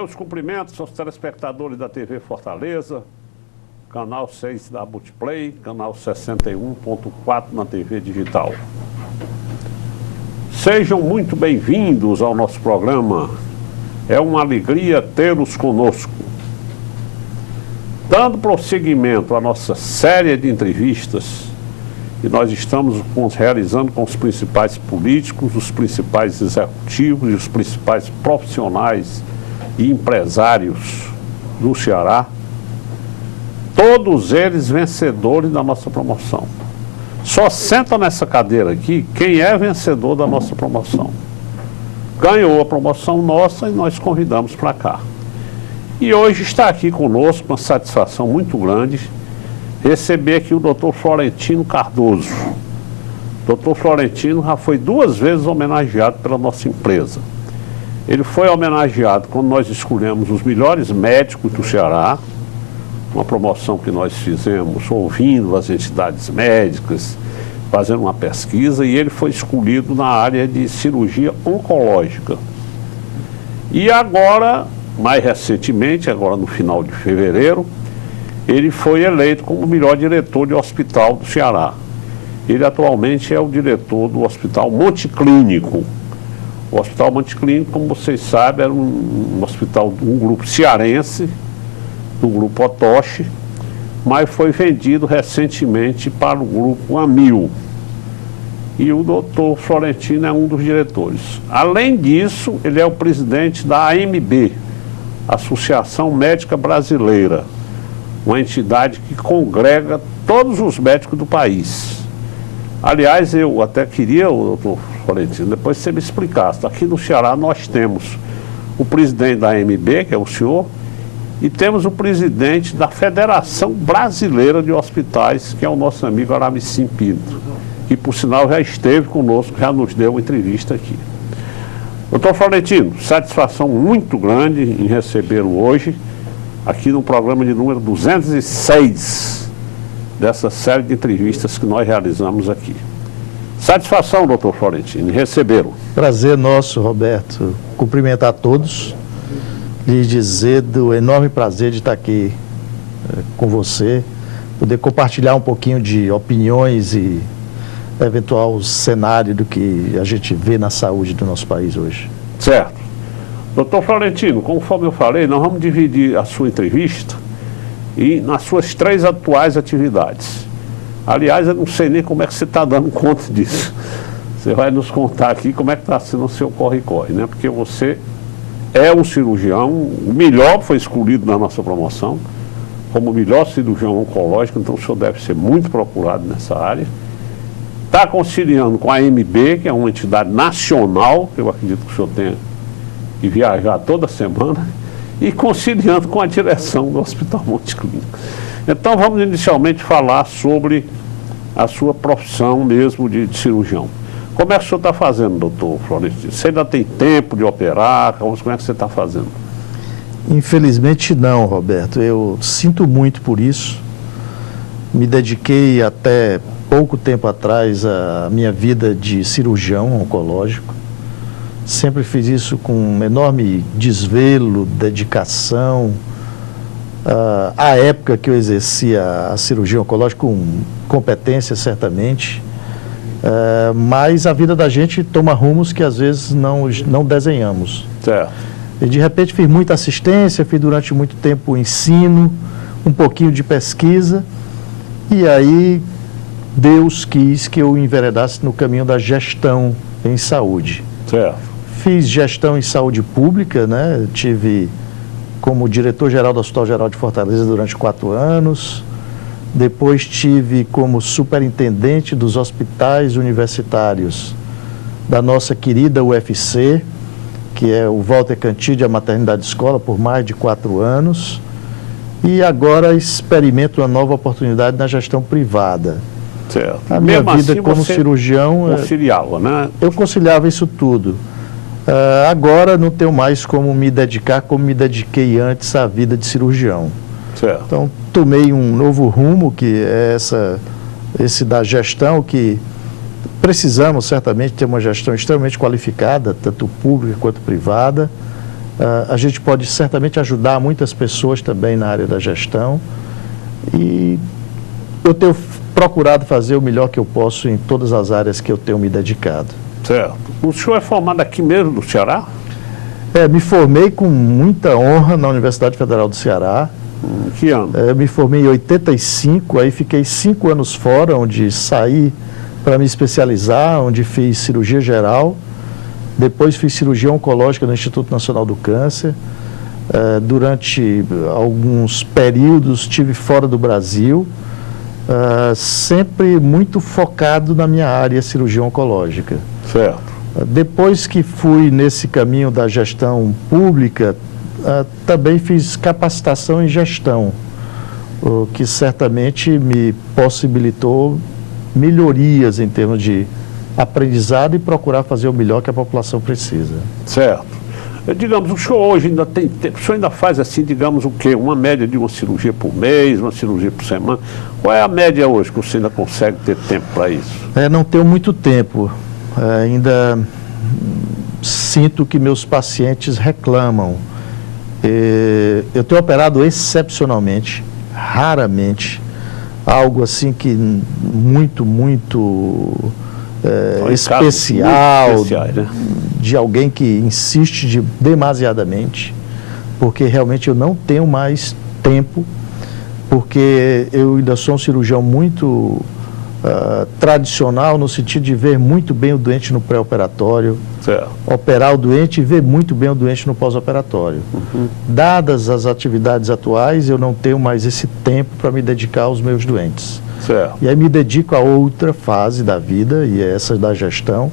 Meus cumprimentos aos telespectadores da TV Fortaleza, canal 6 da Multiplay, canal 61.4 na TV digital. Sejam muito bem-vindos ao nosso programa. É uma alegria tê-los conosco. Dando prosseguimento à nossa série de entrevistas, que nós estamos realizando com os principais políticos, os principais executivos e os principais profissionais e empresários do Ceará, todos eles vencedores da nossa promoção. Só senta nessa cadeira aqui quem é vencedor da nossa promoção. Ganhou a promoção nossa e nós convidamos para cá. E hoje está aqui conosco, uma satisfação muito grande, receber aqui o Dr. Florentino Cardoso. O Dr. Florentino já foi 2 vezes homenageado pela nossa empresa. Ele foi homenageado quando nós escolhemos os melhores médicos do Ceará, uma promoção que nós fizemos ouvindo as entidades médicas, fazendo uma pesquisa, e ele foi escolhido na área de cirurgia oncológica. E agora, mais recentemente, agora no final de fevereiro, ele foi eleito como o melhor diretor de hospital do Ceará. Ele atualmente é o diretor do Hospital Monticlínico. O Hospital Monticlínico, como vocês sabem, era um hospital de um grupo cearense, do grupo Otoche, mas foi vendido recentemente para o grupo Amil. E o doutor Florentino é um dos diretores. Além disso, ele é o presidente da AMB, Associação Médica Brasileira, uma entidade que congrega todos os médicos do país. Aliás, eu até queria, doutor Florentino, depois você me explicasse. Aqui no Ceará nós temos o presidente da AMB, que é o senhor, e temos o presidente da Federação Brasileira de Hospitais, que é o nosso amigo Aramicim Pinto, que por sinal já esteve conosco, já nos deu uma entrevista aqui. Doutor Florentino, satisfação muito grande em recebê-lo hoje, aqui no programa de número 206 dessa série de entrevistas que nós realizamos aqui. Satisfação, doutor Florentino, em recebê-lo. Prazer nosso, Roberto, cumprimentar todos, lhe dizer do enorme prazer de estar aqui com você, poder compartilhar um pouquinho de opiniões e eventual cenário do que a gente vê na saúde do nosso país hoje. Certo. Doutor Florentino, conforme eu falei, nós vamos dividir a sua entrevista nas suas 3 atuais atividades. Aliás, eu não sei nem como é que você está dando conta disso. Você vai nos contar aqui como é que está sendo o seu corre-corre, né? Porque você é um cirurgião, o melhor foi escolhido na nossa promoção, como o melhor cirurgião oncológico, então o senhor deve ser muito procurado nessa área. Está conciliando com a AMB, que é uma entidade nacional, que eu acredito que o senhor tenha que viajar toda semana, e conciliando com a direção do Hospital Monticlínico. Então vamos inicialmente falar sobre a sua profissão mesmo de cirurgião. Como é que o senhor está fazendo, doutor Florentino? Você ainda tem tempo de operar? Como é que você está fazendo? Infelizmente não, Roberto. Eu sinto muito por isso. Me dediquei até pouco tempo atrás à minha vida de cirurgião oncológico. Sempre fiz isso com um enorme desvelo, dedicação. À época que eu exercia a cirurgia oncológica, com competência certamente, mas a vida da gente toma rumos que às vezes não desenhamos. Certo. E de repente fiz muita assistência, fiz durante muito tempo ensino, um pouquinho de pesquisa, e aí Deus quis que eu enveredasse no caminho da gestão em saúde. Certo. Fiz gestão em saúde pública, né? Tive como diretor-geral do Hospital Geral de Fortaleza durante 4 anos. Depois tive como superintendente dos hospitais universitários da nossa querida UFC, que é o Walter Cantídio, a Maternidade Escola, por mais de 4 anos. E agora experimento uma nova oportunidade na gestão privada. Certo. A minha Mesmo vida assim, como você cirurgião... conciliava, né? Eu conciliava isso tudo. Agora não tenho mais como me dedicar como me dediquei antes à vida de cirurgião. Certo. Então tomei um novo rumo, que é esse da gestão, que precisamos certamente ter uma gestão extremamente qualificada, tanto pública quanto privada, A gente pode certamente ajudar muitas pessoas também na área da gestão e eu tenho procurado fazer o melhor que eu posso em todas as áreas que eu tenho me dedicado. Certo. O senhor é formado aqui mesmo no Ceará? Me formei com muita honra na Universidade Federal do Ceará. Que ano? Me formei em 85, aí fiquei 5 anos fora, onde saí para me especializar, onde fiz cirurgia geral, depois fiz cirurgia oncológica no Instituto Nacional do Câncer. Durante alguns períodos estive fora do Brasil, sempre muito focado na minha área, cirurgia oncológica. Certo. Depois que fui nesse caminho da gestão pública, também fiz capacitação em gestão, o que certamente me possibilitou melhorias em termos de aprendizado e procurar fazer o melhor que a população precisa. Certo. Digamos, o senhor hoje ainda tem tempo, o senhor ainda faz assim, digamos o quê? Uma média de uma cirurgia por mês, uma cirurgia por semana. Qual é a média hoje que você ainda consegue ter tempo para isso? Não tenho muito tempo. Ainda sinto que meus pacientes reclamam. Eu tenho operado excepcionalmente, raramente, algo assim que muito especial, especiais, né? De alguém que insiste demasiadamente, porque realmente eu não tenho mais tempo, porque eu ainda sou um cirurgião muito tradicional, no sentido de ver muito bem o doente no pré-operatório, operar o doente e ver muito bem o doente no pós-operatório. Dadas as atividades atuais, eu não tenho mais esse tempo para me dedicar aos meus doentes. Certo. E aí me dedico a outra fase da vida, e é essa da gestão,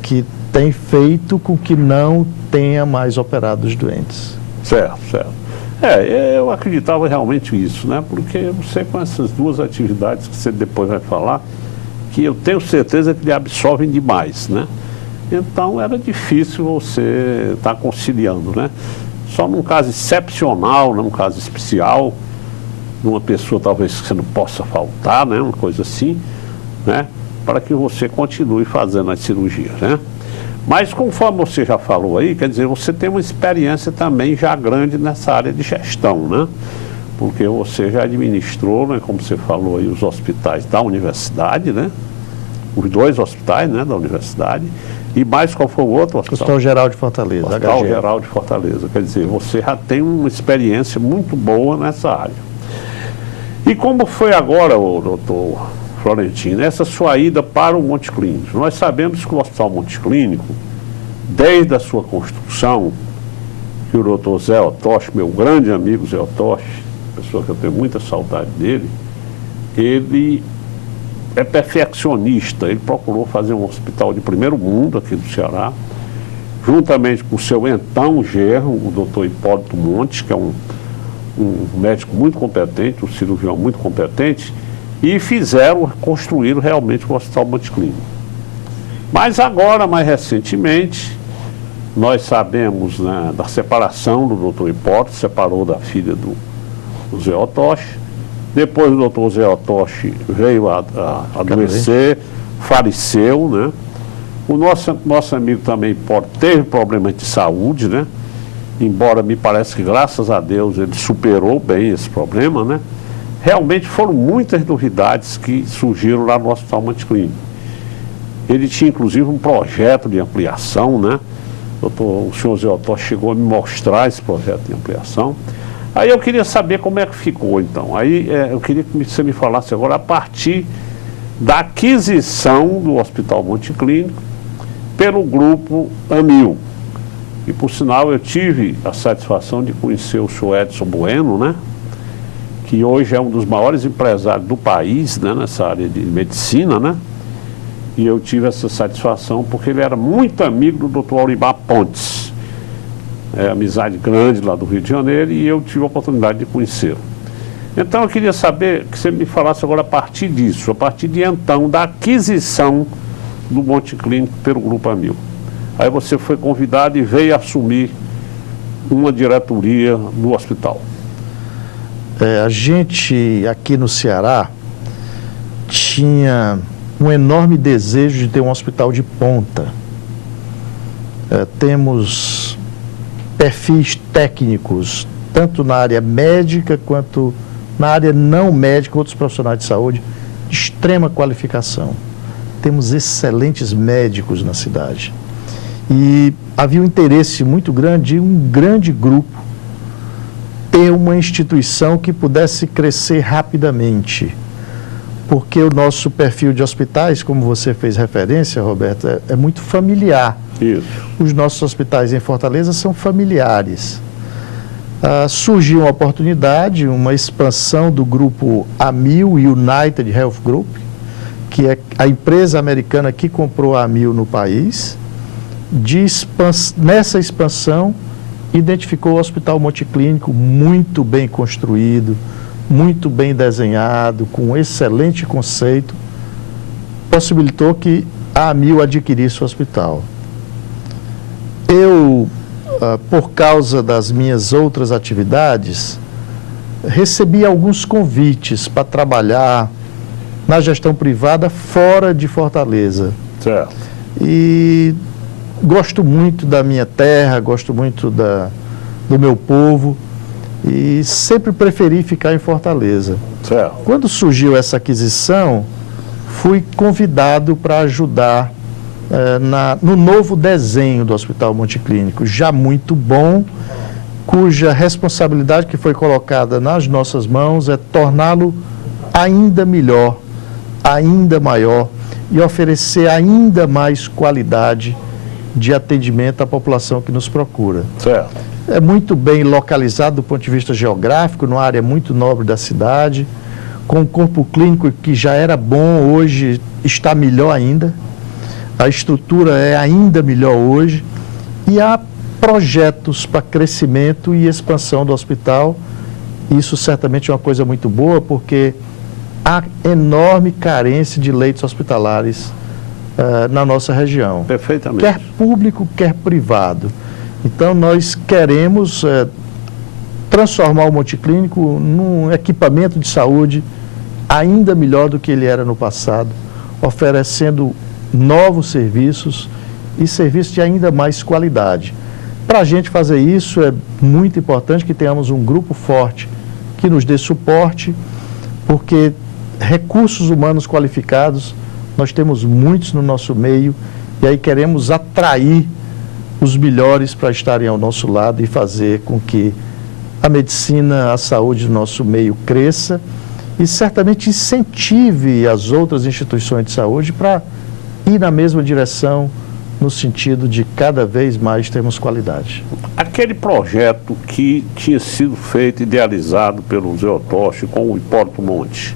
que tem feito com que não tenha mais operado os doentes. Certo, certo. Eu acreditava realmente isso, né? Porque você com essas duas atividades que você depois vai falar, que eu tenho certeza que lhe absorvem demais, né? Então era difícil você estar conciliando, né? Só num caso excepcional, num caso especial, numa pessoa talvez que você não possa faltar, né? Uma coisa assim, né? Para que você continue fazendo as cirurgias, né? Mas conforme você já falou aí, quer dizer, você tem uma experiência também já grande nessa área de gestão, né? Porque você já administrou, né, como você falou aí, os hospitais da universidade, né? Os 2 hospitais, né, da universidade. E mais qual foi o outro hospital? Hospital Geral de Fortaleza. Hospital Geral de Fortaleza. Quer dizer, você já tem uma experiência muito boa nessa área. E como foi agora, doutor Florentino, essa sua ida para o Monte Clínico? Nós sabemos que o Hospital Monte Clínico, desde a sua construção, que o doutor Zé Otoshi, meu grande amigo Zé Otoshi, pessoa que eu tenho muita saudade dele, ele é perfeccionista, ele procurou fazer um hospital de primeiro mundo aqui do Ceará, juntamente com o seu então genro, o doutor Hipólito Montes, que é um médico muito competente, um cirurgião muito competente, e construíram realmente o Hospital Monte Clínico. Mas agora, mais recentemente, nós sabemos, né, da separação do doutor Hipólito, separou da filha do Zé Otoshi. Depois o doutor Zé Otoshi veio a adoecer, faleceu, né? O nosso amigo também Hipólito teve problemas de saúde, né? Embora me parece que, graças a Deus, ele superou bem esse problema, né? Realmente foram muitas novidades que surgiram lá no Hospital Monte Clínico. Ele tinha, inclusive, um projeto de ampliação, né? O senhor Zé Otoshi chegou a me mostrar esse projeto de ampliação. Aí eu queria saber como é que ficou, então. Aí eu queria que você me falasse agora a partir da aquisição do Hospital Monte Clínico pelo grupo Amil. E, por sinal, eu tive a satisfação de conhecer o senhor Edson Bueno, né? Que hoje é um dos maiores empresários do país, né? Nessa área de medicina, né? E eu tive essa satisfação porque ele era muito amigo do Dr. Aurimar Pontes. Amizade grande lá do Rio de Janeiro, e eu tive a oportunidade de conhecê-lo. Então eu queria saber que você me falasse agora a partir disso, a partir de então, da aquisição do Monte Clínico pelo Grupo Amil. Aí você foi convidado e veio assumir uma diretoria do hospital. A gente aqui no Ceará tinha um enorme desejo de ter um hospital de ponta. Temos perfis técnicos, tanto na área médica quanto na área não médica, outros profissionais de saúde, de extrema qualificação. Temos excelentes médicos na cidade. E havia um interesse muito grande de um grande grupo ter uma instituição que pudesse crescer rapidamente. Porque o nosso perfil de hospitais, como você fez referência, Roberto, é muito familiar. Isso. Os nossos hospitais em Fortaleza são familiares. Surgiu uma oportunidade, uma expansão do grupo Amil United Health Group, que é a empresa americana que comprou a Amil no país. Nessa expansão, identificou o Hospital Multiclínico muito bem construído, muito bem desenhado, com um excelente conceito, possibilitou que a Amil adquirisse o hospital. Eu, por causa das minhas outras atividades, recebi alguns convites para trabalhar na gestão privada fora de Fortaleza. Certo. E gosto muito da minha terra, gosto muito do meu povo e sempre preferi ficar em Fortaleza. Certo. Quando surgiu essa aquisição, fui convidado para ajudar no novo desenho do Hospital Multiclínico, já muito bom, cuja responsabilidade que foi colocada nas nossas mãos é torná-lo ainda melhor, ainda maior e oferecer ainda mais qualidade de atendimento à população que nos procura. Certo. É muito bem localizado do ponto de vista geográfico, numa área muito nobre da cidade, com um corpo clínico que já era bom, hoje está melhor ainda. A estrutura é ainda melhor hoje e há projetos para crescimento e expansão do hospital. Isso certamente é uma coisa muito boa, porque há enorme carência de leitos hospitalares na nossa região. Perfeitamente. Quer público, quer privado. Então, nós queremos transformar o Multiclínico num equipamento de saúde ainda melhor do que ele era no passado, oferecendo novos serviços e serviços de ainda mais qualidade. Para a gente fazer isso, é muito importante que tenhamos um grupo forte que nos dê suporte, porque recursos humanos qualificados nós temos muitos no nosso meio e aí queremos atrair os melhores para estarem ao nosso lado e fazer com que a medicina, a saúde do nosso meio cresça e certamente incentive as outras instituições de saúde para ir na mesma direção, no sentido de cada vez mais termos qualidade. Aquele projeto que tinha sido feito, idealizado pelo Zé Otoshi com o Hipólito Monte,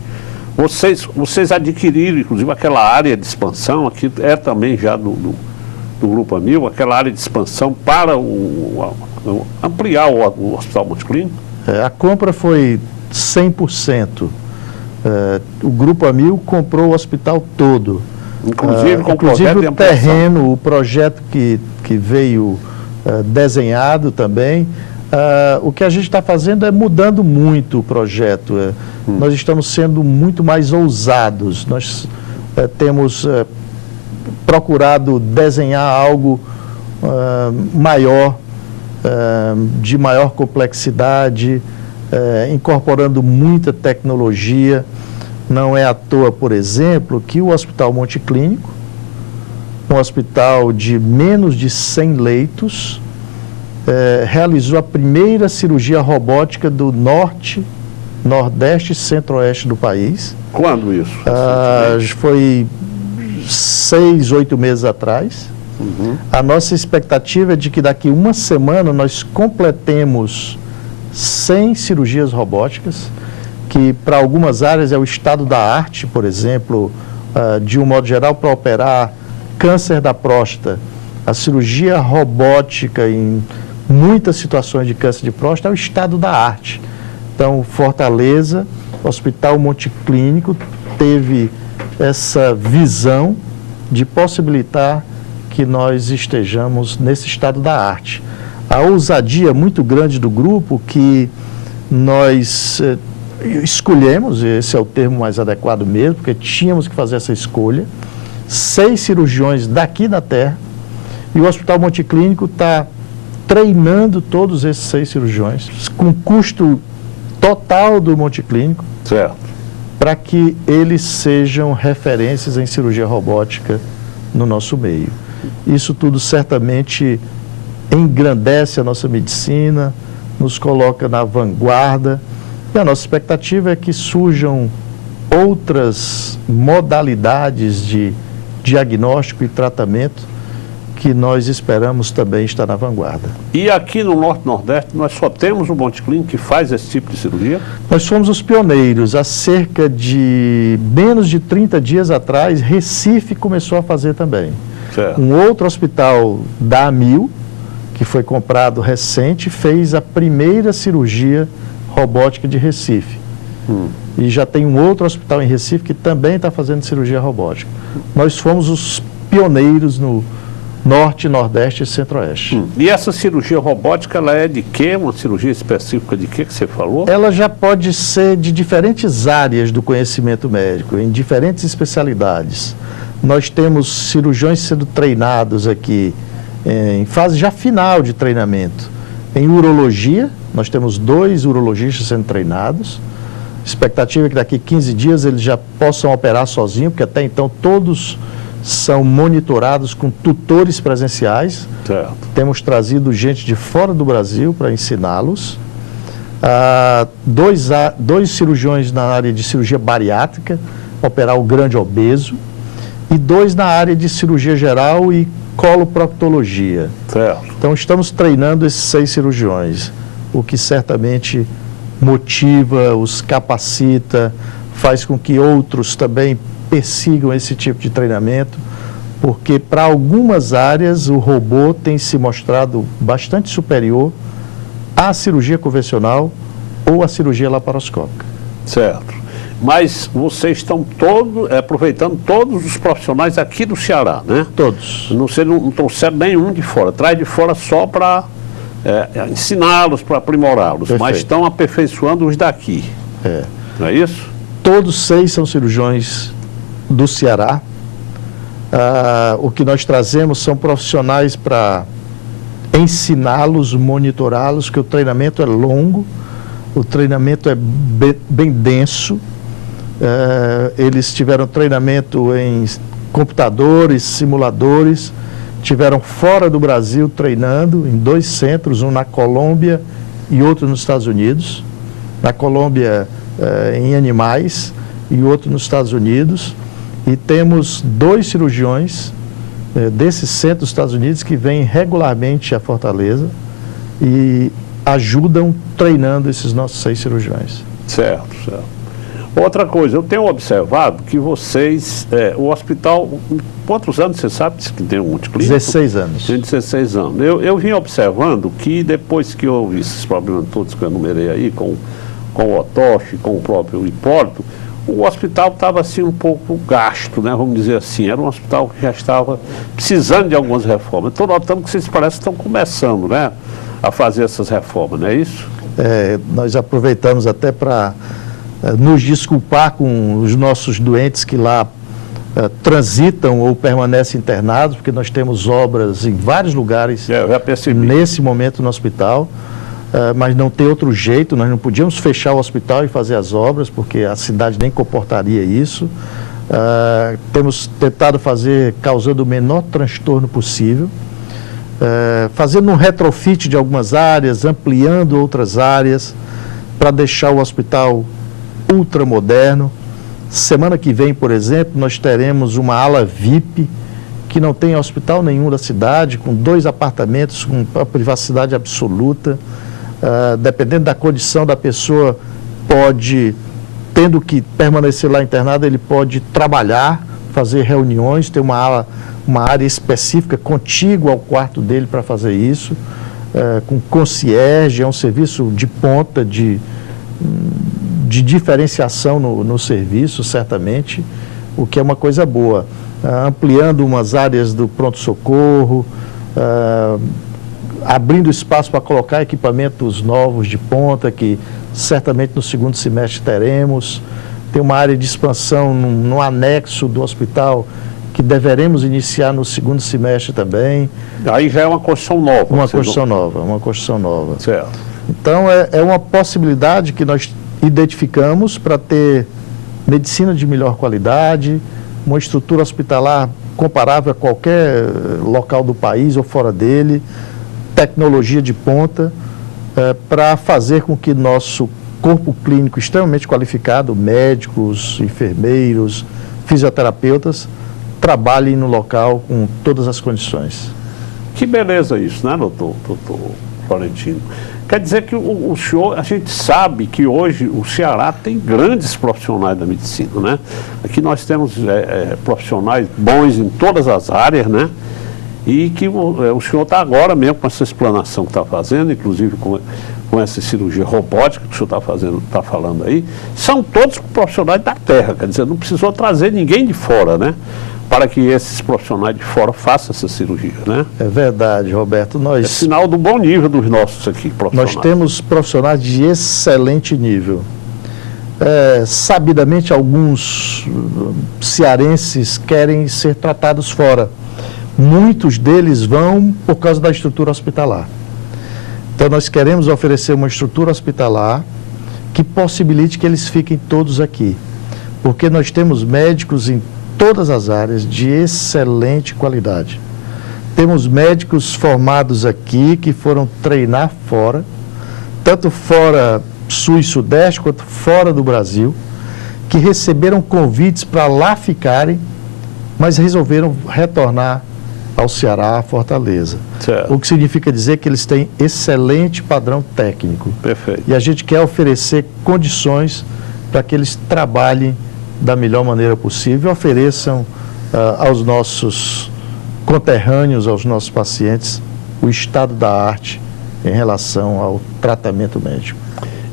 vocês adquiriram, inclusive, aquela área de expansão, que é também já do Grupo Amil, aquela área de expansão para ampliar o Hospital Multiclínico? A compra foi 100%. O Grupo Amil comprou o hospital todo. Inclusive com inclusive o terreno, o projeto que veio desenhado também. O que a gente está fazendo é mudando muito o projeto. Nós estamos sendo muito mais ousados. Nós temos procurado desenhar algo maior, de maior complexidade, incorporando muita tecnologia. Não é à toa, por exemplo, que o Hospital Multiclínico, um hospital de menos de 100 leitos, realizou a primeira cirurgia robótica do norte, nordeste e centro-oeste do país. Quando isso? Foi 6, 8 meses atrás. Uhum. A nossa expectativa é de que daqui uma semana nós completemos 100 cirurgias robóticas, que para algumas áreas é o estado da arte, por exemplo, de um modo geral, para operar câncer da próstata. A cirurgia robótica em muitas situações de câncer de próstata é o estado da arte. Então, Fortaleza, Hospital Multiclínico, teve essa visão de possibilitar que nós estejamos nesse estado da arte. A ousadia muito grande do grupo que nós escolhemos, esse é o termo mais adequado mesmo, porque tínhamos que fazer essa escolha, 6 cirurgiões daqui da terra, e o Hospital Multiclínico está treinando todos esses 6 cirurgiões, com custo total do Monte Clínico, Certo. para que eles sejam referências em cirurgia robótica no nosso meio. Isso tudo certamente engrandece a nossa medicina, nos coloca na vanguarda, e a nossa expectativa é que surjam outras modalidades de diagnóstico e tratamento que nós esperamos também estar na vanguarda. E aqui no Norte e Nordeste nós só temos o Monte Clínico que faz esse tipo de cirurgia? Nós fomos os pioneiros. Há cerca de menos de 30 dias atrás, Recife começou a fazer também. Certo. Um outro hospital da AMIL, que foi comprado recente, fez a primeira cirurgia robótica de Recife. E já tem um outro hospital em Recife que também está fazendo cirurgia robótica. Nós fomos os pioneiros no Norte, Nordeste e Centro-Oeste. E essa cirurgia robótica, ela é de quê? Uma cirurgia específica de quê que você falou? Ela já pode ser de diferentes áreas do conhecimento médico, em diferentes especialidades. Nós temos cirurgiões sendo treinados aqui em fase já final de treinamento. Em urologia, nós temos 2 urologistas sendo treinados. A expectativa é que daqui 15 dias eles já possam operar sozinhos, porque até então todos são monitorados com tutores presenciais. Certo. Temos trazido gente de fora do Brasil para ensiná-los. 2 cirurgiões na área de cirurgia bariátrica, operar o grande obeso, e 2 na área de cirurgia geral e coloproctologia. Certo. Então estamos treinando esses 6 cirurgiões, o que certamente motiva, os capacita, faz com que outros também persigam esse tipo de treinamento, porque para algumas áreas o robô tem se mostrado bastante superior à cirurgia convencional ou à cirurgia laparoscópica. Certo. Mas vocês estão aproveitando todos os profissionais aqui do Ceará, né? Todos. Não trouxeram nenhum de fora. Traz de fora só para ensiná-los, para aprimorá-los. Perfeito. Mas estão aperfeiçoando os daqui. Não é isso? Todos 6 são cirurgiões do Ceará. O que nós trazemos são profissionais para ensiná-los, monitorá-los, que o treinamento é longo, o treinamento é bem denso. Eles tiveram treinamento em computadores, simuladores, tiveram fora do Brasil treinando em 2 centros, um na Colômbia e outro nos Estados Unidos. Na Colômbia, em animais, e outro nos Estados Unidos. E temos 2 cirurgiões desses centros dos Estados Unidos que vêm regularmente a Fortaleza e ajudam treinando esses nossos 6 cirurgiões. Certo, certo. Outra coisa, eu tenho observado que vocês, o hospital, quantos anos você sabe que tem um Monte Clínico? 16 anos. Tem 16 anos. Eu vim observando que depois que houve esses problemas todos que eu enumerei aí, com o Otoche, com o próprio Hipólito, o hospital estava assim um pouco gasto, né? Vamos dizer assim. Era um hospital que já estava precisando de algumas reformas. Estou notando que vocês parecem que estão começando, né, a fazer essas reformas, não é isso? Nós aproveitamos até para nos desculpar com os nossos doentes que lá transitam ou permanecem internados, porque nós temos obras em vários lugares Eu já percebi. nesse momento no hospital. Mas não tem outro jeito, nós não podíamos fechar o hospital e fazer as obras, porque a cidade nem comportaria isso. Temos tentado fazer causando o menor transtorno possível, fazendo um retrofit de algumas áreas, ampliando outras áreas, para deixar o hospital ultramoderno. Semana que vem, por exemplo, nós teremos uma ala VIP, que não tem hospital nenhum da cidade, com 2 apartamentos, com a privacidade absoluta. Dependendo da condição da pessoa, tendo que permanecer lá internado, ele pode trabalhar, fazer reuniões, ter uma área específica contígua ao quarto dele para fazer isso, com concierge. É um serviço de ponta, de diferenciação no serviço, certamente, o que é uma coisa boa. Ampliando umas áreas do pronto-socorro, abrindo espaço para colocar equipamentos novos de ponta, que certamente no segundo semestre teremos. Tem uma área de expansão no anexo do hospital, que deveremos iniciar no segundo semestre também. Aí já é uma construção nova. Uma construção nova. Certo. Então, é uma possibilidade que nós identificamos para ter medicina de melhor qualidade, uma estrutura hospitalar comparável a qualquer local do país ou fora dele, tecnologia de ponta, para fazer com que nosso corpo clínico extremamente qualificado, médicos, enfermeiros, fisioterapeutas, trabalhem no local com todas as condições. Que beleza isso, né, doutor Florentino? Quer dizer que o senhor, a gente sabe que hoje o Ceará tem grandes profissionais da medicina, né? Aqui nós temos profissionais bons em todas as áreas, né? E que o senhor está agora mesmo com essa explanação que está fazendo, inclusive com essa cirurgia robótica que o senhor está falando aí, são todos profissionais da terra, quer dizer, não precisou trazer ninguém de fora, né? Para que esses profissionais de fora façam essa cirurgia, né? É verdade, Roberto. É sinal do bom nível dos nossos aqui, profissionais. Nós temos profissionais de excelente nível. Sabidamente, alguns cearenses querem ser tratados fora. Muitos deles vão por causa da estrutura hospitalar. Então, nós queremos oferecer uma estrutura hospitalar que possibilite que eles fiquem todos aqui. Porque nós temos médicos em todas as áreas de excelente qualidade. Temos médicos formados aqui que foram treinar fora, tanto fora sul e sudeste quanto fora do Brasil, que receberam convites para lá ficarem, mas resolveram retornar ao Ceará, à Fortaleza. Certo. O que significa dizer que eles têm excelente padrão técnico. Perfeito. E a gente quer oferecer condições para que eles trabalhem da melhor maneira possível, ofereçam aos nossos conterrâneos, aos nossos pacientes, o estado da arte em relação ao tratamento médico.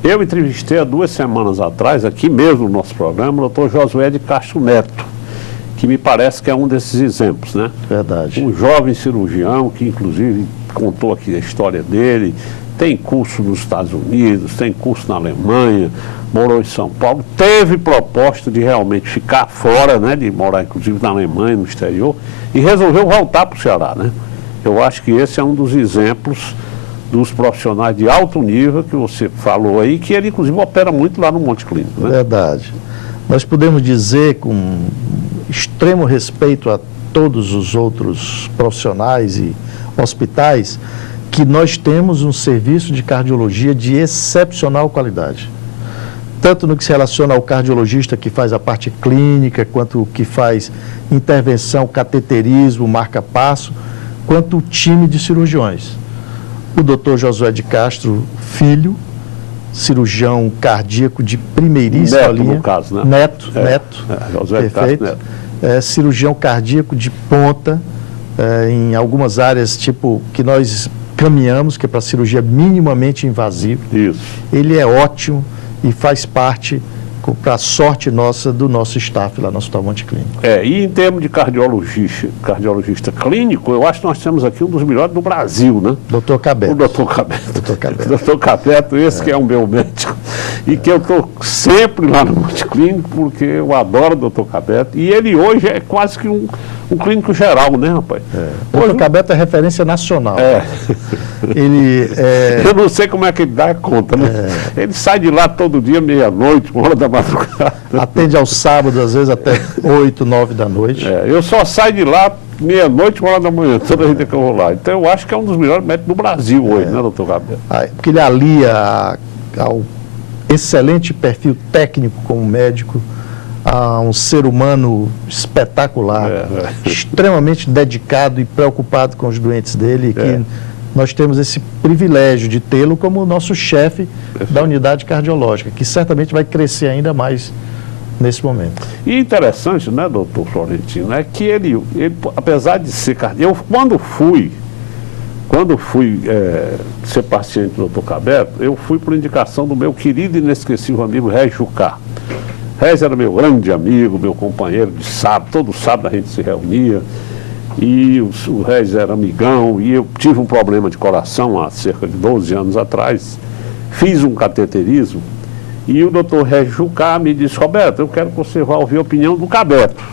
Eu entrevistei há 2 semanas atrás, aqui mesmo no nosso programa, o doutor Josué de Castro Neto, que me parece que é um desses exemplos, né? Verdade. Um jovem cirurgião que, inclusive, contou aqui a história dele, tem curso nos Estados Unidos, tem curso na Alemanha, morou em São Paulo, teve proposta de realmente ficar fora, né, de morar inclusive na Alemanha, no exterior, e resolveu voltar para o Ceará, né? Eu acho que esse é um dos exemplos dos profissionais de alto nível que você falou aí, que ele inclusive opera muito lá no Monte Clínico, né? Verdade. Nós podemos dizer com extremo respeito a todos os outros profissionais e hospitais que nós temos um serviço de cardiologia de excepcional qualidade. Tanto no que se relaciona ao cardiologista que faz a parte clínica, quanto o que faz intervenção, cateterismo, marca-passo, quanto o time de cirurgiões. O doutor Josué de Castro Filho, cirurgião cardíaco de primeiríssima Neto, linha. no caso, né? Neto. Josué de Castro Neto. Cirurgião cardíaco de ponta, em algumas áreas, tipo, que nós caminhamos, que é para cirurgia minimamente invasiva. Isso. Ele é ótimo e faz parte, para a sorte nossa, do nosso staff lá no Hospital Monte Clínico. E em termos de cardiologista clínico, eu acho que nós temos aqui um dos melhores do Brasil, né? Doutor Cabeto. O doutor Cabeto. Doutor Cabeto. Doutor Cabeto, esse que é o meu médico, e que eu estou sempre lá no Monte Clínico, porque eu adoro o doutor Cabeto, e ele hoje é quase que um clínico geral, né, rapaz? O doutor Cabeto é referência nacional. Ele Eu não sei como é que ele dá conta, né? Ele sai de lá todo dia, meia-noite, 1h da madrugada. Atende aos sábados, às vezes até 8, 9 da noite. Eu só saio de lá meia-noite, 1h da manhã, toda vez que eu vou lá. Então eu acho que é um dos melhores médicos do Brasil hoje, né, doutor Cabeto? Porque ele alia ao excelente perfil técnico como médico, a um ser humano espetacular, extremamente dedicado e preocupado com os doentes dele, que nós temos esse privilégio de tê-lo como nosso chefe da unidade cardiológica, que certamente vai crescer ainda mais nesse momento. E interessante, né, doutor Florentino, é que ele apesar de ser cardíaco, quando fui ser paciente do doutor Cabeto, eu fui por indicação do meu querido e inesquecível amigo Régis Jucá. Régis era meu grande amigo, meu companheiro de sábado, todo sábado a gente se reunia, e o Régis era amigão, e eu tive um problema de coração há cerca de 12 anos atrás, fiz um cateterismo, e o doutor Régis Jucá me disse: Roberto, eu quero que você vá ouvir a opinião do Cabeto.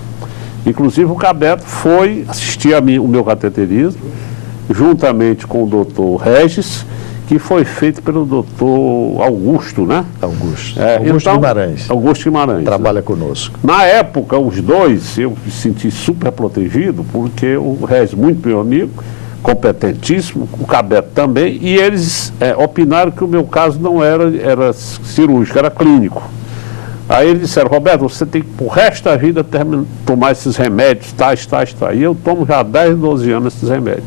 Inclusive o Cabeto foi assistir o meu cateterismo, juntamente com o doutor Regis, que foi feito pelo doutor Augusto, né? Augusto. Augusto Guimarães. Augusto Guimarães. Trabalha conosco. Na época, os dois, eu me senti super protegido, porque o Regis, muito meu amigo, competentíssimo, o Cabeto também, e eles opinaram que o meu caso não era cirúrgico, era clínico. Aí eles disseram, Roberto, você tem que, pro resto da vida, tomar esses remédios, tais. E eu tomo já há 10, 12 anos esses remédios.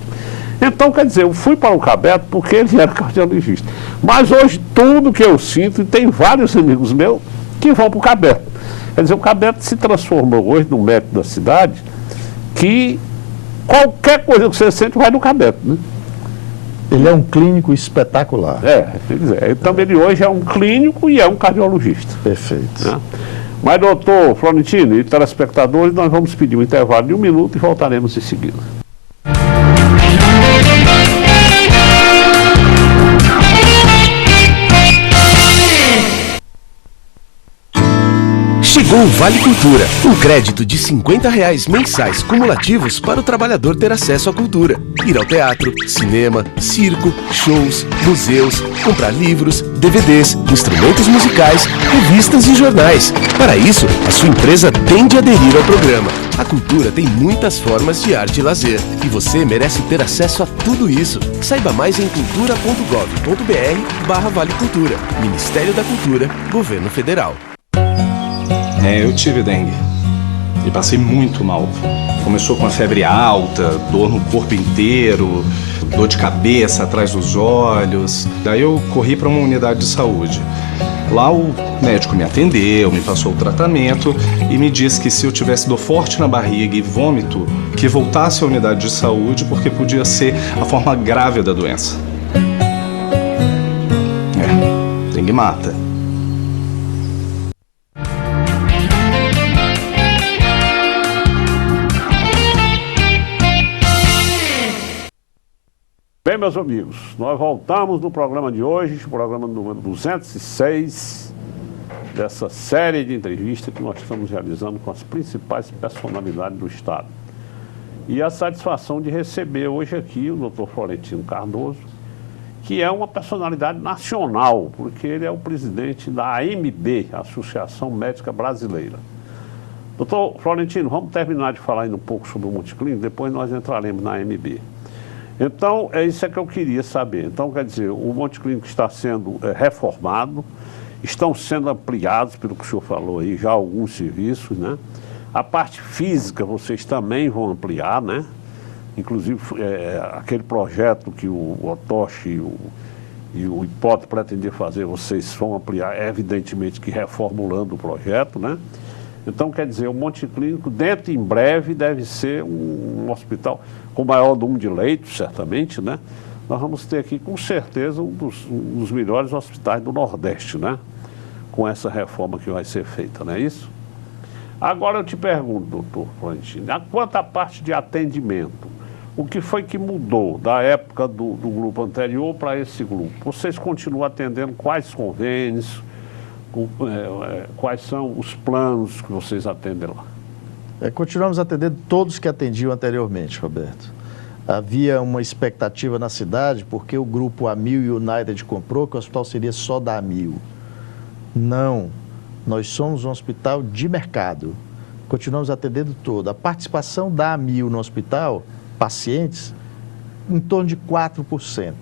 Então, quer dizer, eu fui para o Cabeto porque ele era cardiologista. Mas hoje, tudo que eu sinto, e tem vários amigos meus que vão para o Cabeto. Quer dizer, o Cabeto se transformou hoje no médico da cidade, que qualquer coisa que você sente vai no Cabeto, né? Ele é um clínico espetacular. Então ele hoje é um clínico e é um cardiologista. Perfeito. Né? Mas, doutor Florentino e telespectadores, nós vamos pedir um intervalo de 1 minuto e voltaremos em seguida. Chegou o Vale Cultura, um crédito de R$50 mensais cumulativos para o trabalhador ter acesso à cultura. Ir ao teatro, cinema, circo, shows, museus, comprar livros, DVDs, instrumentos musicais, revistas e jornais. Para isso, a sua empresa tem de aderir ao programa. A cultura tem muitas formas de arte e lazer, e você merece ter acesso a tudo isso. Saiba mais em cultura.gov.br/Vale Cultura. Ministério da Cultura, Governo Federal. Eu tive dengue e passei muito mal. Começou com a febre alta, dor no corpo inteiro, dor de cabeça atrás dos olhos. Daí eu corri para uma unidade de saúde. Lá o médico me atendeu, me passou o tratamento e me disse que se eu tivesse dor forte na barriga e vômito, que voltasse à unidade de saúde porque podia ser a forma grave da doença. Dengue mata. Bem, meus amigos, nós voltamos no programa de hoje, o programa número 206, dessa série de entrevistas que nós estamos realizando com as principais personalidades do Estado. E a satisfação de receber hoje aqui o doutor Florentino Cardoso, que é uma personalidade nacional, porque ele é o presidente da AMB, Associação Médica Brasileira. Doutor Florentino, vamos terminar de falar ainda um pouco sobre o Monte Clínico, depois nós entraremos na AMB. Então, é isso que eu queria saber. Então, quer dizer, o Monte Clínico está sendo reformado, estão sendo ampliados, pelo que o senhor falou aí, já alguns serviços, né? A parte física vocês também vão ampliar, né? Inclusive, aquele projeto que o Otoshi e o Hipólito pretendem fazer, vocês vão ampliar, evidentemente que reformulando o projeto, né? Então, quer dizer, o Monte Clínico, dentro em breve, deve ser um hospital com o maior número de leitos, certamente, né? Nós vamos ter aqui, com certeza, um dos melhores hospitais do Nordeste, né? Com essa reforma que vai ser feita, não é isso? Agora eu te pergunto, doutor Florentino, quanto à parte de atendimento, o que foi que mudou da época do grupo anterior para esse grupo? Vocês continuam atendendo quais convênios? Quais são os planos que vocês atendem lá? Continuamos atendendo todos que atendiam anteriormente, Roberto. Havia uma expectativa na cidade, porque o grupo Amil United comprou, que o hospital seria só da Amil. Não, nós somos um hospital de mercado. Continuamos atendendo todo. A participação da Amil no hospital, pacientes, em torno de 4%.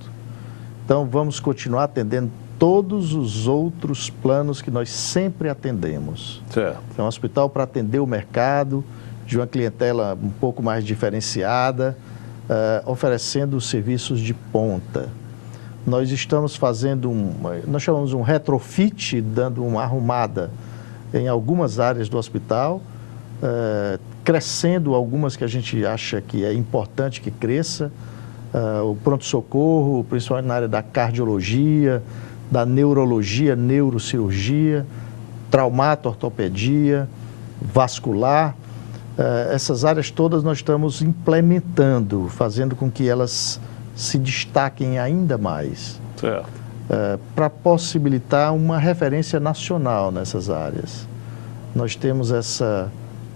Então, vamos continuar atendendo todos os outros planos que nós sempre atendemos. Certo. É um hospital para atender o mercado, de uma clientela um pouco mais diferenciada, oferecendo serviços de ponta. Nós estamos fazendo nós chamamos um retrofit, dando uma arrumada em algumas áreas do hospital, crescendo algumas que a gente acha que é importante que cresça, o pronto-socorro, principalmente na área da cardiologia, da neurologia, neurocirurgia, traumato-ortopedia, vascular. Essas áreas todas nós estamos implementando, fazendo com que elas se destaquem ainda mais. Certo. Para possibilitar uma referência nacional nessas áreas. Nós temos essa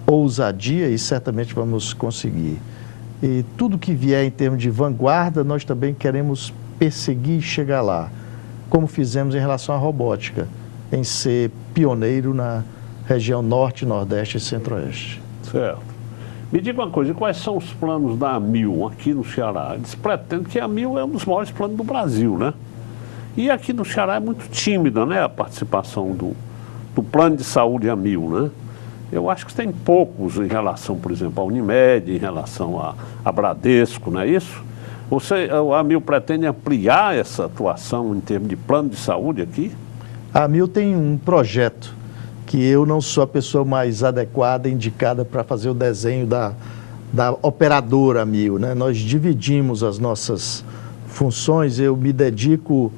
ousadia e certamente vamos conseguir. E tudo que vier em termos de vanguarda, nós também queremos perseguir e chegar lá, como fizemos em relação à robótica, em ser pioneiro na região norte, nordeste e centro-oeste. Certo. Me diga uma coisa, quais são os planos da AMIL aqui no Ceará? Eles pretendem que a AMIL é um dos maiores planos do Brasil, né? E aqui no Ceará é muito tímida, né, a participação do plano de saúde AMIL, né? Eu acho que tem poucos em relação, por exemplo, à Unimed, em relação a Bradesco, não é isso? A AMIL pretende ampliar essa atuação em termos de plano de saúde aqui? A AMIL tem um projeto que eu não sou a pessoa mais adequada, indicada para fazer o desenho da operadora AMIL, né? Nós dividimos as nossas funções, eu me dedico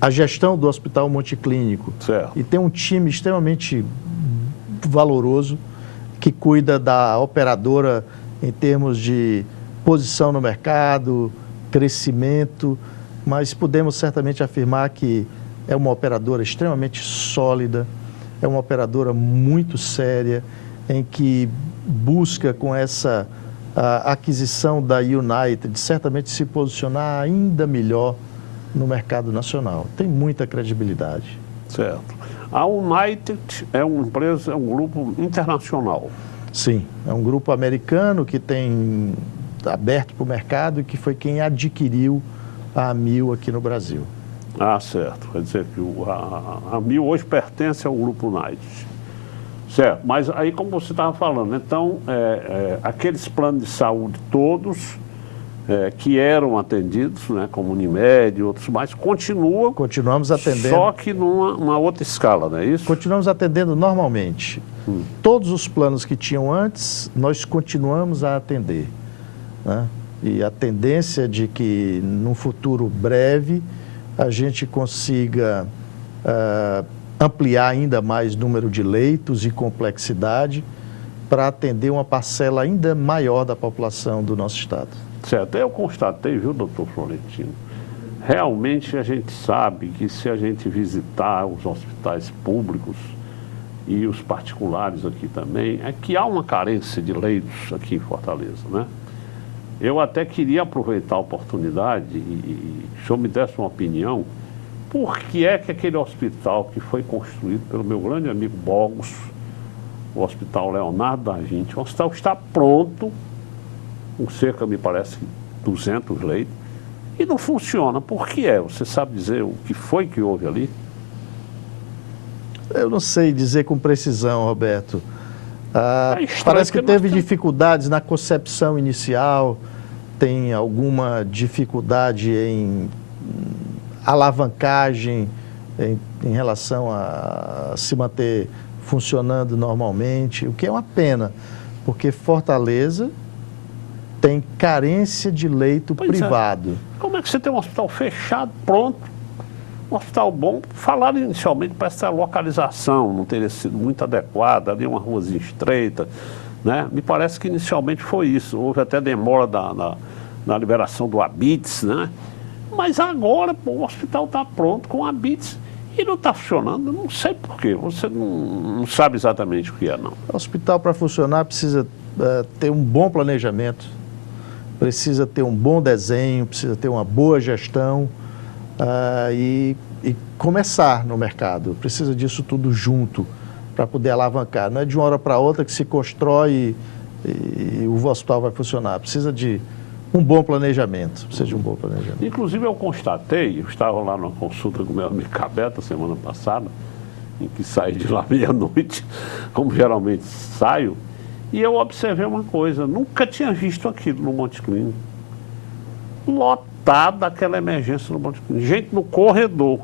à gestão do Hospital Monticlínico. Certo. E tem um time extremamente valoroso que cuida da operadora em termos de posição no mercado, crescimento, mas podemos certamente afirmar que é uma operadora extremamente sólida, é uma operadora muito séria, em que busca com essa aquisição da United certamente se posicionar ainda melhor no mercado nacional. Tem muita credibilidade. Certo. A United é uma empresa, é um grupo internacional. Sim, é um grupo americano que tem aberto para o mercado e que foi quem adquiriu a AMIL aqui no Brasil. Ah, certo. Quer dizer que a AMIL hoje pertence ao grupo United. Certo. Mas aí, como você estava falando, então, aqueles planos de saúde todos que eram atendidos, né, como Unimed e outros mais, continuamos atendendo. Só que numa outra escala, não é isso? Continuamos atendendo normalmente. Todos os planos que tinham antes, nós continuamos a atender, né? E a tendência de que, num futuro breve, a gente consiga ampliar ainda mais o número de leitos e complexidade para atender uma parcela ainda maior da população do nosso estado. Certo, eu constatei, viu, doutor Florentino, realmente a gente sabe que se a gente visitar os hospitais públicos e os particulares aqui também, é que há uma carência de leitos aqui em Fortaleza, né? Eu até queria aproveitar a oportunidade e se eu me desse uma opinião, por que é que aquele hospital que foi construído pelo meu grande amigo Bogos, o Hospital Leonardo da Vinci, o hospital está pronto, com cerca, me parece, 200 leitos, e não funciona. Por que é? Você sabe dizer o que foi que houve ali? Eu não sei dizer com precisão, Roberto. Parece que teve dificuldades na concepção inicial, tem alguma dificuldade em alavancagem em relação a se manter funcionando normalmente, o que é uma pena, porque Fortaleza tem carência de leito privado. Como é que você tem um hospital fechado, pronto, um hospital bom? Falaram inicialmente para essa localização não teria sido muito adequada, ali uma ruazinha estreita, né? Me parece que inicialmente foi isso. Houve até demora na liberação do Habits, né? Mas agora, pô, o hospital está pronto com Habits e não está funcionando. Não sei por quê. Você não sabe exatamente o que é, não. O hospital, para funcionar, precisa ter um bom planejamento, precisa ter um bom desenho, precisa ter uma boa gestão e começar no mercado. Precisa disso tudo junto para poder alavancar. Não é de uma hora para outra que se constrói e o hospital vai funcionar. Precisa de um bom planejamento. Inclusive, eu constatei, eu estava lá numa consulta com o meu amigo Cabeta semana passada, em que saí de lá meia-noite, como geralmente saio, e eu observei uma coisa, nunca tinha visto aquilo no Monticlínico. Lotada aquela emergência no Monticlínico, gente no corredor.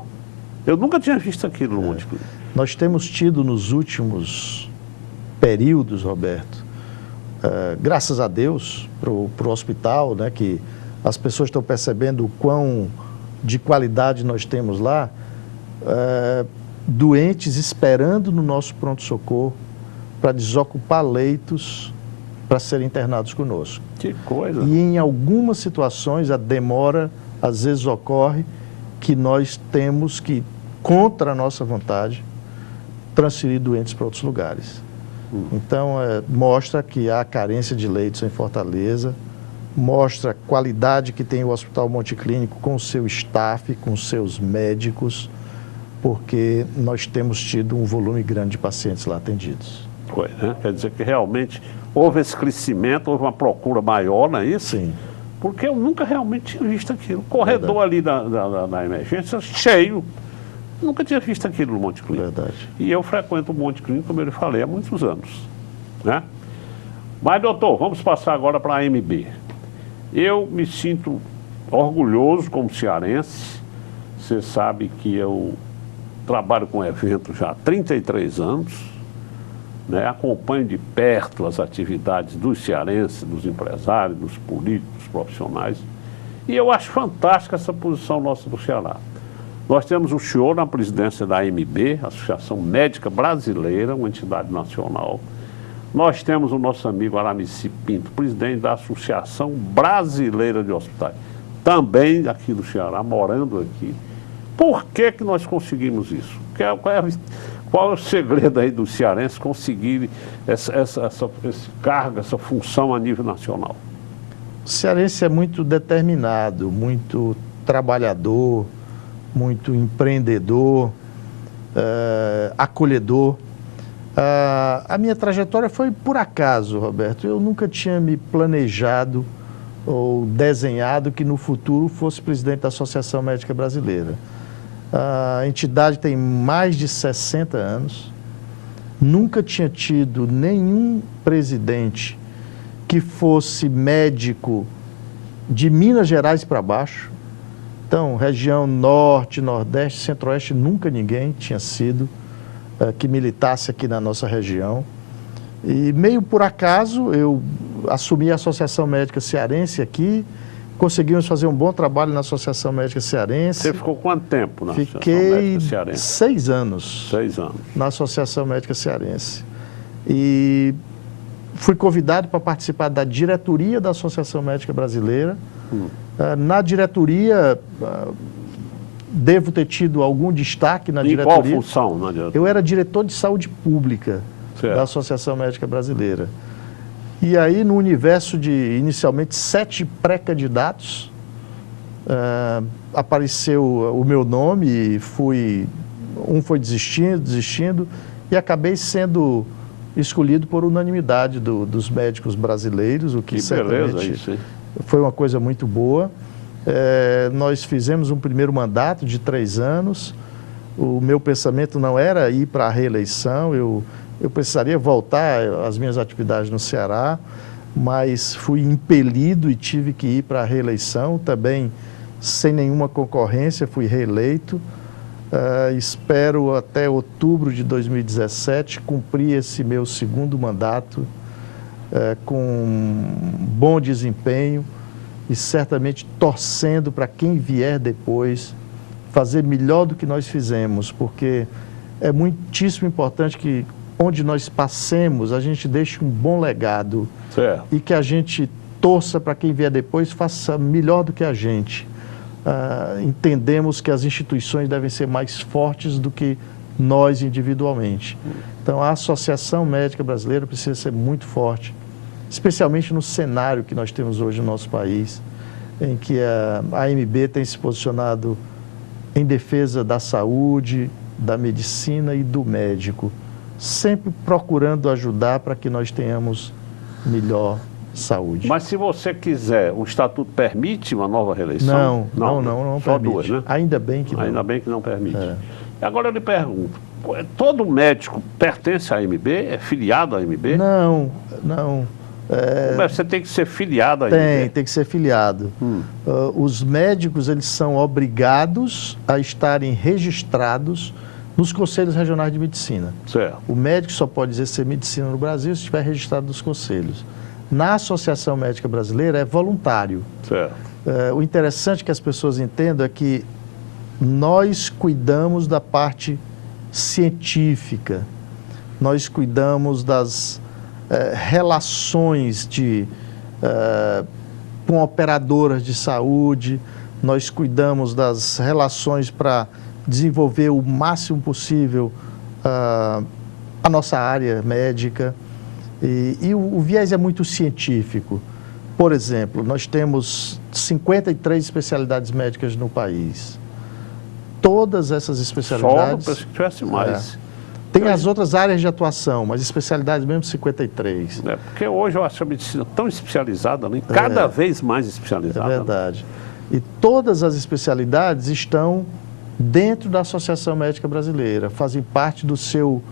Eu nunca tinha visto aquilo no Monticlínico. Nós temos tido nos últimos períodos, Roberto, graças a Deus, para o hospital, né, que as pessoas estão percebendo o quão de qualidade nós temos lá, doentes esperando no nosso pronto-socorro para desocupar leitos para serem internados conosco. Que coisa! E em algumas situações a demora, às vezes ocorre, que nós temos que, contra a nossa vontade, transferir doentes para outros lugares. Então, mostra que há carência de leitos em Fortaleza, mostra a qualidade que tem o Hospital Monte-Clínico com o seu staff, com seus médicos, porque nós temos tido um volume grande de pacientes lá atendidos. Foi, né? Quer dizer que realmente houve esse crescimento, houve uma procura maior, não é isso? Sim. Porque eu nunca realmente tinha visto aquilo. O corredor ali da emergência cheio. Nunca tinha visto aquilo no Monte Clínico. Verdade. E eu frequento o Monte Clínico, como eu lhe falei, há muitos anos. Né? Mas, doutor, vamos passar agora para a AMB. Eu me sinto orgulhoso como cearense. Você sabe que eu trabalho com eventos já há 33 anos. Né? Acompanho de perto as atividades dos cearenses, dos empresários, dos políticos, dos profissionais. E eu acho fantástica essa posição nossa do Ceará. Nós temos o senhor na presidência da AMB, Associação Médica Brasileira, uma entidade nacional. Nós temos o nosso amigo Aramici Pinto, presidente da Associação Brasileira de Hospitais, também aqui do Ceará, morando aqui. Por que que nós conseguimos isso? Qual é o segredo aí dos cearenses conseguirem esse cargo, essa função a nível nacional? O cearense é muito determinado, muito trabalhador, muito empreendedor, acolhedor. A minha trajetória foi por acaso, Roberto. Eu nunca tinha me planejado ou desenhado que no futuro fosse presidente da Associação Médica Brasileira. A entidade tem mais de 60 anos, nunca tinha tido nenhum presidente que fosse médico de Minas Gerais para baixo. Então, região norte, nordeste, centro-oeste, nunca ninguém tinha sido que militasse aqui na nossa região. E meio por acaso, eu assumi a Associação Médica Cearense aqui, conseguimos fazer um bom trabalho na Associação Médica Cearense. Você ficou quanto tempo na Associação Fiquei Médica Cearense? 6 anos. 6 anos. Na Associação Médica Cearense. E fui convidado para participar da diretoria da Associação Médica Brasileira. Na diretoria, devo ter tido algum destaque na diretoria. Em qual função na diretoria? Eu era diretor de saúde pública da Associação Médica Brasileira. E aí, no universo de, inicialmente, 7 pré-candidatos, apareceu o meu nome e um foi desistindo, e acabei sendo escolhido por unanimidade dos médicos brasileiros, o que certamente beleza isso, hein? foi uma coisa muito boa. Nós fizemos um primeiro mandato de 3 anos. O meu pensamento não era ir para a reeleição, eu precisaria voltar às minhas atividades no Ceará, mas fui impelido e tive que ir para a reeleição, também sem nenhuma concorrência, fui reeleito. Espero até outubro de 2017 cumprir esse meu segundo mandato com bom desempenho e certamente torcendo para quem vier depois fazer melhor do que nós fizemos, porque é muitíssimo importante que onde nós passemos, a gente deixe um bom legado. Certo. E que a gente torça para quem vier depois faça melhor do que a gente. Entendemos que as instituições devem ser mais fortes do que nós individualmente. Então, a Associação Médica Brasileira precisa ser muito forte, especialmente no cenário que nós temos hoje no nosso país, em que a AMB tem se posicionado em defesa da saúde, da medicina e do médico, sempre procurando ajudar para que nós tenhamos melhor saúde. Mas se você quiser, o Estatuto permite uma nova reeleição? Não Só permite. 2, né? Ainda bem que não. Ainda bem que não permite. Agora eu lhe pergunto, todo médico pertence à AMB? É filiado à AMB? Não. Mas você tem que ser filiado à AMB? Tem que ser filiado. Os médicos, eles são obrigados a estarem registrados nos conselhos regionais de medicina. Certo. O médico só pode exercer medicina no Brasil se estiver registrado nos conselhos. Na Associação Médica Brasileira é voluntário. Certo. O interessante que as pessoas entendam é que nós cuidamos da parte científica, nós cuidamos das relações com operadoras de saúde, nós cuidamos das relações para desenvolver o máximo possível a nossa área médica. E o viés é muito científico. Por exemplo, nós temos 53 especialidades médicas no país. Todas essas especialidades... Só, pensei que tivesse mais. Tem as outras áreas de atuação, mas especialidades mesmo 53. Porque hoje eu acho a medicina tão especializada, né? Cada vez mais especializada. É verdade. E todas as especialidades estão dentro da Associação Médica Brasileira, fazem parte do seu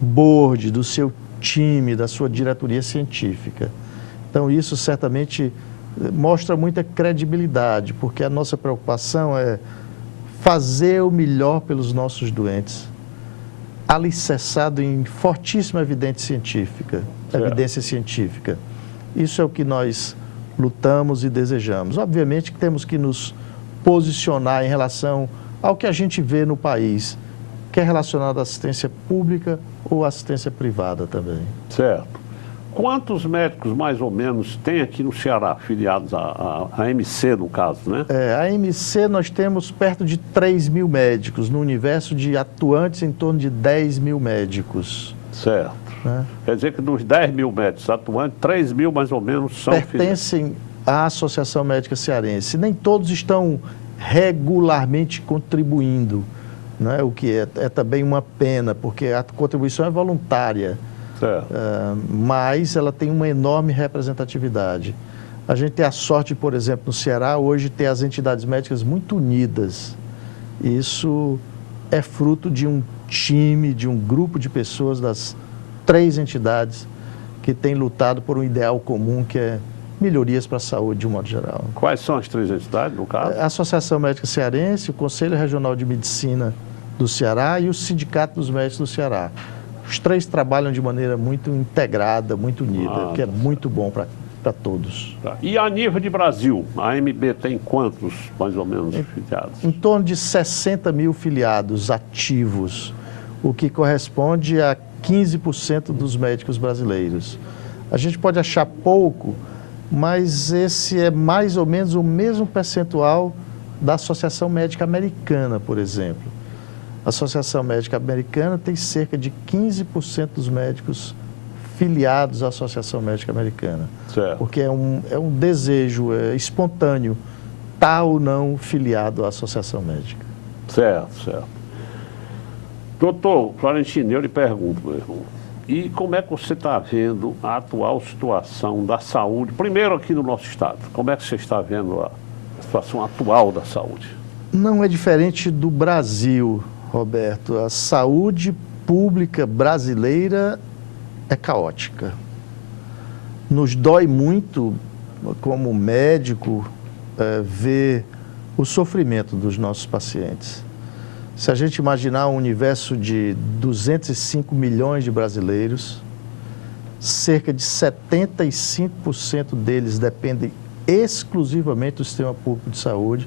board, do seu time, da sua diretoria científica. Então, isso certamente mostra muita credibilidade, porque a nossa preocupação é fazer o melhor pelos nossos doentes, alicerçado em fortíssima evidência científica. Isso é o que nós lutamos e desejamos. Obviamente que temos que nos posicionar em relação ao que a gente vê no país, que é relacionado à assistência pública ou assistência privada também. Certo. Quantos médicos, mais ou menos, tem aqui no Ceará, filiados à MC, no caso, né? A MC nós temos perto de 3 mil médicos, no universo de atuantes em torno de 10 mil médicos. Certo. Né? Quer dizer que dos 10 mil médicos atuantes, 3 mil mais ou menos são pertencem à Associação Médica Cearense. Nem todos estão regularmente contribuindo, né? O que é também uma pena, porque a contribuição é voluntária. Mas ela tem uma enorme representatividade. A gente tem a sorte, por exemplo, no Ceará, hoje ter as entidades médicas muito unidas. Isso é fruto de um time, de um grupo de pessoas das 3 entidades que têm lutado por um ideal comum, que é melhorias para a saúde de um modo geral. Quais são as 3 entidades, no caso? A Associação Médica Cearense, o Conselho Regional de Medicina do Ceará e o Sindicato dos Médicos do Ceará. Os 3 trabalham de maneira muito integrada, muito unida, que é muito bom para todos. Tá. E a nível de Brasil, a AMB tem quantos, mais ou menos, filiados? Em torno de 60 mil filiados ativos, o que corresponde a 15% dos médicos brasileiros. A gente pode achar pouco, mas esse é mais ou menos o mesmo percentual da Associação Médica Americana, por exemplo. A Associação Médica Americana tem cerca de 15% dos médicos filiados à Associação Médica Americana. Certo. Porque é um desejo espontâneo estar ou não filiado à Associação Médica. Certo. Doutor Florentino, eu lhe pergunto, meu irmão, e como é que você está vendo a atual situação da saúde, primeiro aqui no nosso estado, como é que você está vendo a situação atual da saúde? Não é diferente do Brasil, Roberto. A saúde pública brasileira é caótica. Nos dói muito, como médico, ver o sofrimento dos nossos pacientes. Se a gente imaginar um universo de 205 milhões de brasileiros, cerca de 75% deles dependem exclusivamente do sistema público de saúde,